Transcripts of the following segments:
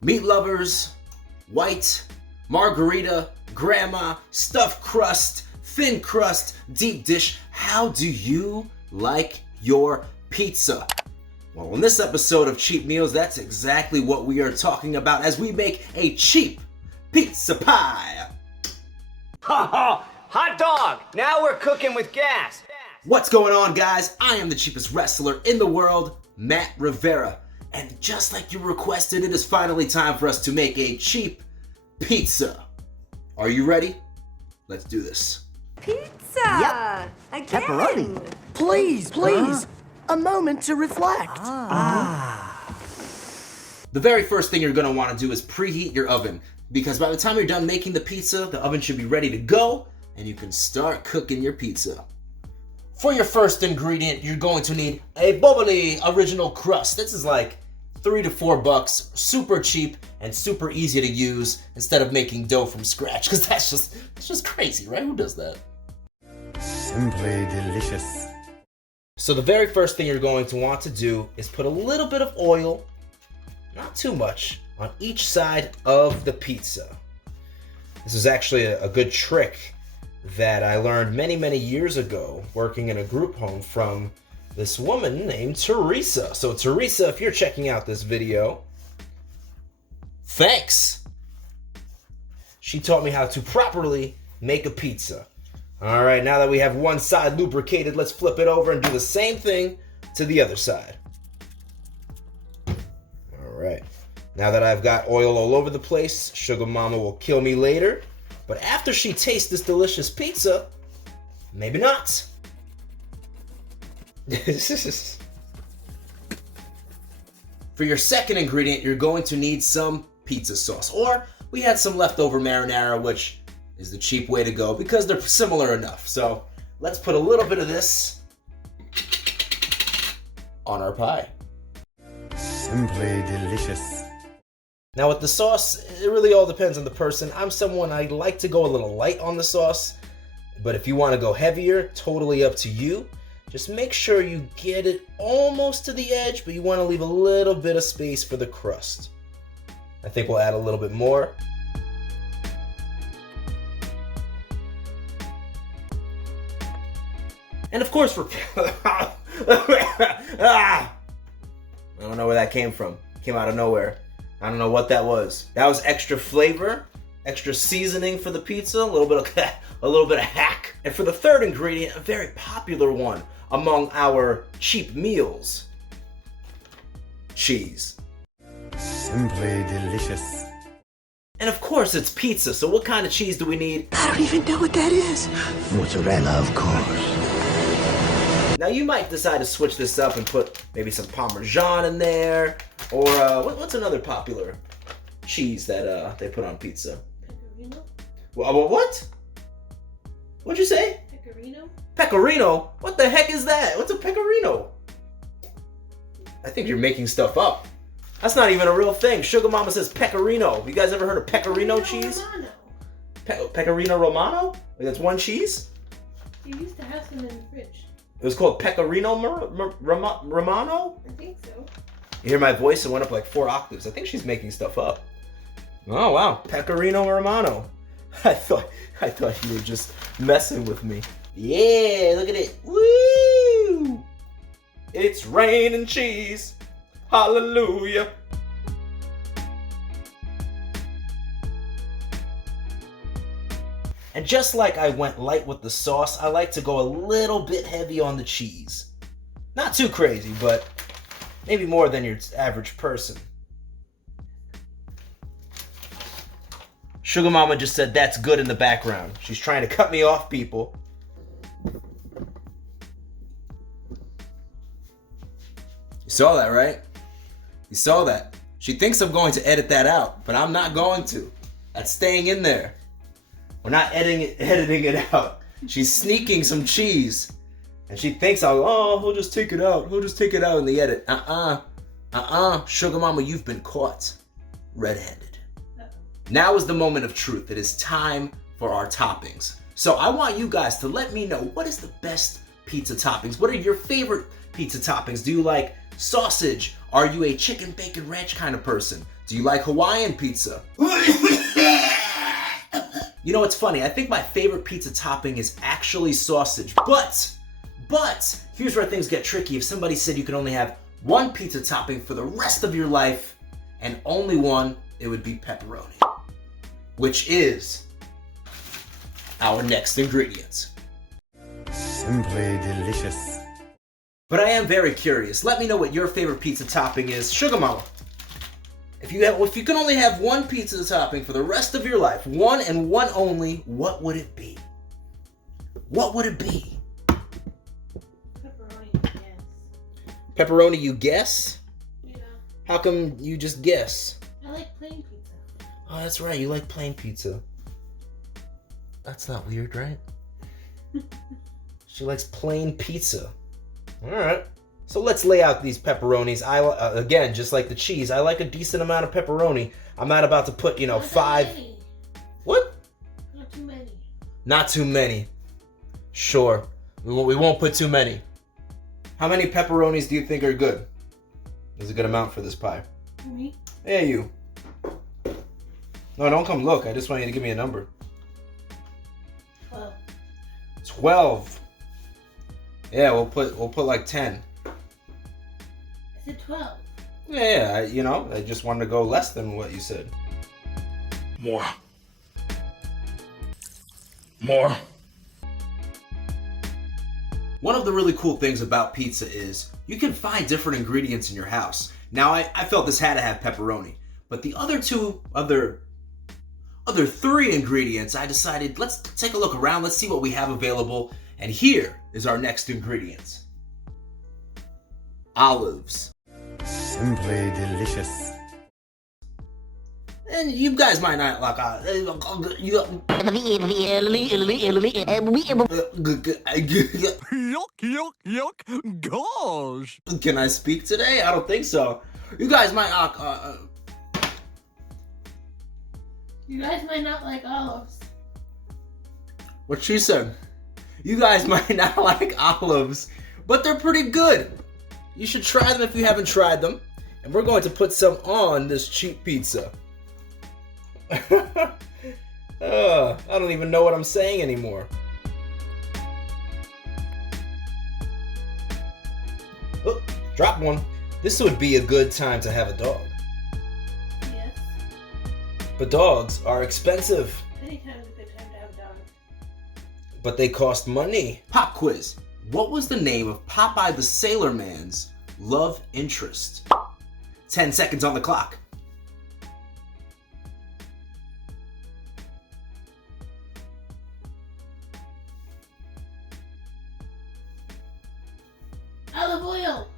Meat lovers, white, margarita, grandma, stuffed crust, thin crust, deep dish, how do you like your pizza? Well, in this episode of Cheap Meals, that's exactly what we are talking about as we make a cheap pizza pie. Ha ha! Hot dog! Now we're cooking with gas. What's going on, guys? I am the cheapest wrestler in the world, Matt Rivera. And just like you requested, it is finally time for us to make a cheap pizza. Are you ready? Let's do this. Pizza! Yep. Again! Pepperoni. Please. A moment to reflect. The very first thing you're going to want to do is preheat your oven, because by the time you're done making the pizza, the oven should be ready to go and you can start cooking your pizza. For your first ingredient, you're going to need a bubbly original crust. This is like $3 to $4, super cheap and super easy to use instead of making dough from scratch, because that's just crazy, right? Who does that? Simply delicious. So the very first thing you're going to want to do is put a little bit of oil, not too much, on each side of the pizza. This is actually a good trick that I learned many years ago working in a group home from this woman named Teresa. So Teresa, if you're checking out this video, thanks. She taught me how to properly make a pizza. All right, now that we have one side lubricated, let's flip it over and do the same thing to the other side. All right, now that I've got oil all over the place, Sugar Mama will kill me later. But after she tastes this delicious pizza, maybe not. For your second ingredient, you're going to need some pizza sauce. Or we had some leftover marinara, which is the cheap way to go because they're similar enough. So let's put a little bit of this on our pie. Simply delicious. Now with the sauce, it really all depends on the person. I'm someone, I like to go a little light on the sauce, but if you want to go heavier, totally up to you. Just make sure you get it almost to the edge, but you want to leave a little bit of space for the crust. I think we'll add a little bit more. And of course, I don't know where that came from. It came out of nowhere. I don't know what that was. That was extra flavor, extra seasoning for the pizza, a little bit of hack. And for the third ingredient, a very popular one among our cheap meals, cheese. Simply delicious. And of course, it's pizza. So what kind of cheese do we need? I don't even know what that is. Mozzarella, of course. Now you might decide to switch this up and put maybe some Parmesan in there, or what's another popular cheese that they put on pizza? Pecorino? What? What'd you say? Pecorino? Pecorino? What the heck is that? What's a pecorino? I think you're making stuff up. That's not even a real thing. Sugar Mama says pecorino. You guys ever heard of pecorino cheese? Romano. Pecorino Romano? Like that's one cheese? You used to have some in the fridge. It was called Pecorino Romano? I think so. You hear my voice? It went up like 4 octaves. I think she's making stuff up. Oh wow, Pecorino Romano. I thought you were just messing with me. Yeah, look at it. Woo! It's raining cheese. Hallelujah. And just like I went light with the sauce, I like to go a little bit heavy on the cheese. Not too crazy, but maybe more than your average person. Sugar Mama just said that's good in the background. She's trying to cut me off, people. You saw that, right? You saw that. She thinks I'm going to edit that out, but I'm not going to. That's staying in there. We're not editing it out. She's sneaking some cheese. And she thinks he'll just take it out. He'll just take it out in the edit. Sugar Mama, you've been caught red-handed. Now is the moment of truth. It is time for our toppings. So I want you guys to let me know, what is the best pizza toppings? What are your favorite pizza toppings? Do you like sausage? Are you a chicken bacon ranch kind of person? Do you like Hawaiian pizza? You know, it's funny. I think my favorite pizza topping is actually sausage. But, here's where things get tricky. If somebody said you could only have one pizza topping for the rest of your life, and only one, it would be pepperoni. Which is our next ingredient. Simply delicious. But I am very curious. Let me know what your favorite pizza topping is. Sugar Mama, if you can only have one pizza topping for the rest of your life, one and one only, what would it be? What would it be? Pepperoni, yes. Pepperoni, you guess? Yeah. How come you just guess? I like plain pizza. Oh, that's right. You like plain pizza. That's not weird, right? She likes plain pizza. All right. So let's lay out these pepperonis. Again, just like the cheese, I like a decent amount of pepperoni. I'm not about to put, Not 5. that many. What? Not too many. Not too many. Sure. We won't put too many. How many pepperonis do you think are good? Is a good amount for this pie. Me? Yeah, you. No, don't come look. I just want you to give me a number. 12. 12. Yeah, we'll put like 10. I said 12. Yeah, I just wanted to go less than what you said. More. One of the really cool things about pizza is you can find different ingredients in your house. Now, I felt this had to have pepperoni, but the other 3 ingredients, I decided, let's take a look around, let's see what we have available, and here is our next ingredient. Olives. Simply delicious. And you guys might not like Yuck, gosh. Can I speak today? I don't think so. You guys might You guys might not like olives. what she said. You guys might not like olives, but they're pretty good. You should try them if you haven't tried them. And we're going to put some on this cheap pizza. I don't even know what I'm saying anymore. Oh, drop one. This would be a good time to have a dog. Yes. But dogs are expensive. Anytime's a good time to have a dog. But they cost money. Pop quiz. What was the name of Popeye the Sailor Man's love interest? 10 seconds on the clock. Olive oil.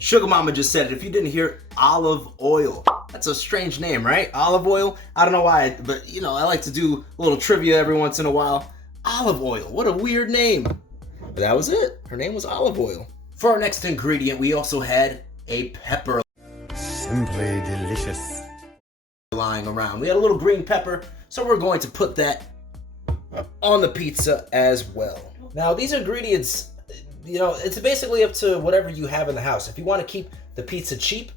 Sugar Mama just said it. If you didn't hear, olive oil. That's a strange name, right? Olive oil? I don't know why, but I like to do a little trivia every once in a while. Olive oil. What a weird name. But that was it. Her name was Olive Oil. For our next ingredient, we also had a pepper Simply delicious. lying around. We had a little green pepper, so we're going to put that on the pizza as well. Now, these ingredients, it's basically up to whatever you have in the house. If you want to keep the pizza cheap,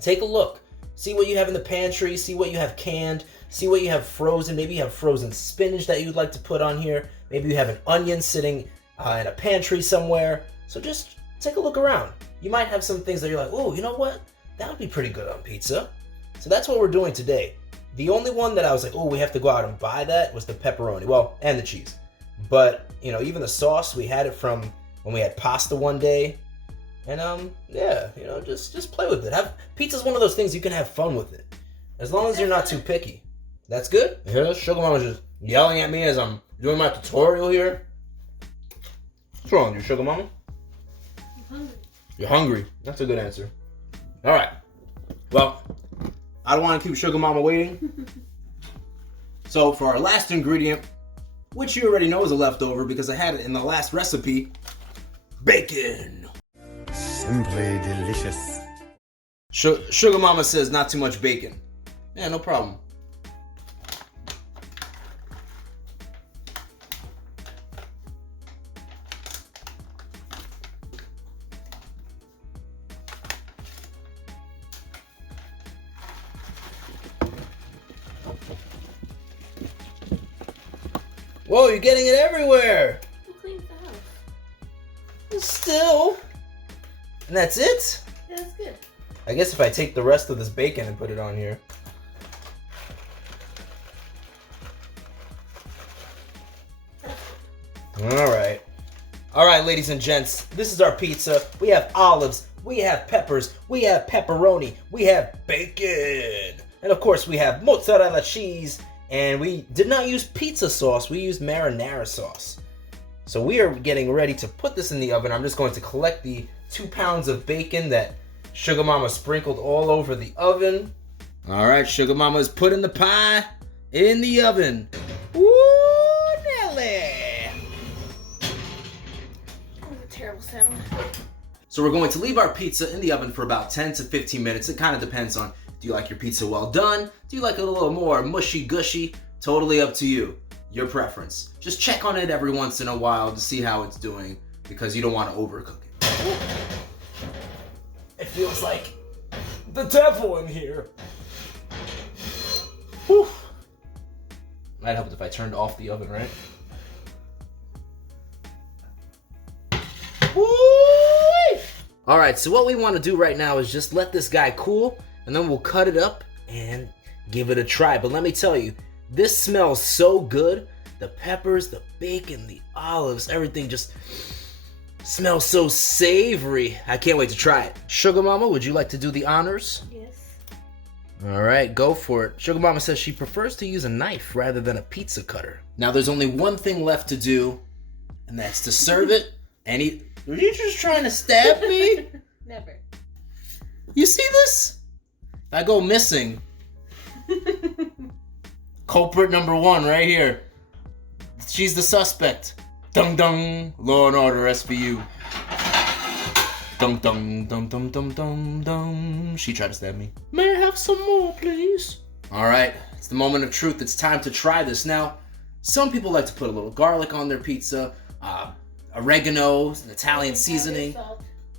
take a look. See what you have in the pantry, see what you have canned, see what you have frozen. Maybe you have frozen spinach that you'd like to put on here. Maybe you have an onion sitting in a pantry somewhere. So just take a look around. You might have some things that you're like, oh, you know what? That would be pretty good on pizza. So that's what we're doing today. The only one that I was like, oh, we have to go out and buy that was the pepperoni. Well, and the cheese. But, even the sauce, we had it from when we had pasta one day. And, just play with it. Pizza's one of those things you can have fun with it. As long as you're not too picky. That's good? Yeah, Sugar Mama's just yelling at me as I'm doing my tutorial here. What's wrong with you, Sugar Mama? I'm hungry. You're hungry. That's a good answer. All right. Well, I don't want to keep Sugar Mama waiting. So for our last ingredient, which you already know is a leftover because I had it in the last recipe, bacon. Simply delicious. Sugar Mama says not too much bacon. Yeah, no problem. Whoa, you're getting it everywhere. Who cleans the house? Still. And that's it? Yeah, that's good. I guess if I take the rest of this bacon and put it on here. Alright. Alright, ladies and gents, this is our pizza. We have olives, we have peppers, we have pepperoni, we have bacon. And of course we have mozzarella cheese. And we did not use pizza sauce, we used marinara sauce. So we are getting ready to put this in the oven. I'm just going to collect the 2 pounds of bacon that Sugar Mama sprinkled all over the oven. Alright, Sugar Mama is putting the pie in the oven. Woo, Nelly! That was a terrible sound. So we're going to leave our pizza in the oven for about 10 to 15 minutes. It kind of depends on, do you like your pizza well done? Do you like it a little more mushy gushy? Totally up to you. Your preference. Just check on it every once in a while to see how it's doing because you don't want to overcook it. It feels like the devil in here. Whew. Might help if I turned off the oven, right? Woo! All right, so what we want to do right now is just let this guy cool, and then we'll cut it up and give it a try. But let me tell you, this smells so good. The peppers, the bacon, the olives, everything just smells so savory. I can't wait to try it. Sugar Mama, would you like to do the honors? Yes. All right, go for it. Sugar Mama says she prefers to use a knife rather than a pizza cutter. Now there's only one thing left to do, and that's to serve it and eat. Were you just trying to stab me? Never. You see this? If I go missing, culprit number 1 right here. She's the suspect. Dung dung, Law and Order SVU. Dung dung dum dum dum dum dum. She tried to stab me. May I have some more, please? Alright, it's the moment of truth. It's time to try this. Now, some people like to put a little garlic on their pizza, oregano, an Italian seasoning,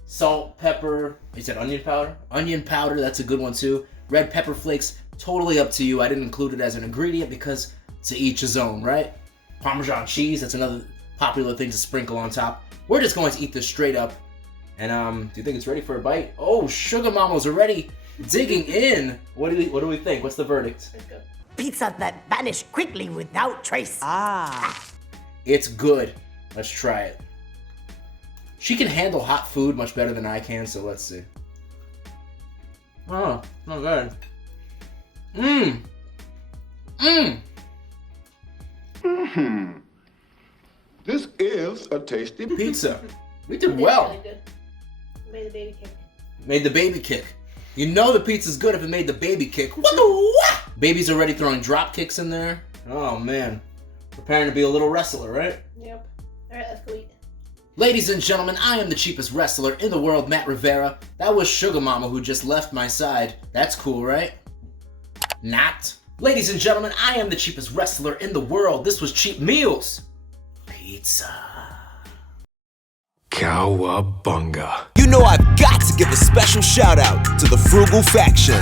salt, pepper. You said onion powder? Onion powder, that's a good one too. Red pepper flakes, totally up to you. I didn't include it as an ingredient because to each his own, right? Parmesan cheese, that's another popular thing to sprinkle on top. We're just going to eat this straight up. And do you think it's ready for a bite? Oh, Sugar Mama's already digging in. What do we think? What's the verdict? Let's go. Pizza that vanished quickly without trace. It's good. Let's try it. She can handle hot food much better than I can, so let's see. Oh, not bad. This is a tasty Pizza. We did well. Really good. Made the baby kick. Made the baby kick. You know the pizza's good if it made the baby kick. What the what? Baby's already throwing drop kicks in there. Oh man. Preparing to be a little wrestler, right? Yep. Alright, let's go eat. Ladies and gentlemen, I am the cheapest wrestler in the world, Matt Rivera. That was Sugar Mama who just left my side. That's cool, right? Not. Ladies and gentlemen, I am the cheapest wrestler in the world. This was Cheap Meals. Pizza. Cowabunga. You know I've got to give a special shout out to the Frugal Faction.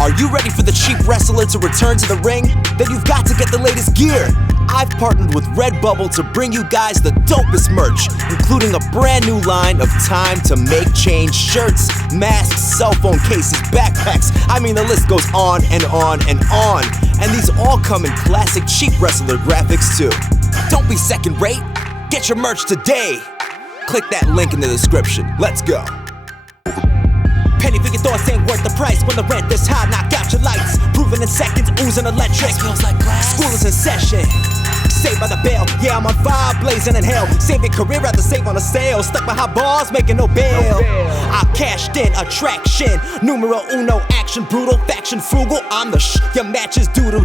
Are you ready for the cheap wrestler to return to the ring? Then you've got to get the latest gear. I've partnered with Redbubble to bring you guys the dopest merch, including a brand new line of time to make change shirts, masks, cell phone cases, backpacks. I mean, the list goes on and on and on. And these all come in classic cheap wrestler graphics too. Don't be second rate. Get your merch today. Click that link in the description. Let's go. Penny for your thoughts ain't worth the price. When the rent this high, knock out your lights. Proven in seconds, oozing electric. Smells like glass. School is in session. Saved by the bell, yeah, I'm on fire, blazing in hell. Save your career, rather save on a sale. Stuck by hot bars, making no bail. I cashed in, attraction. Numero uno, action, brutal, faction, frugal. I'm the your matches doodle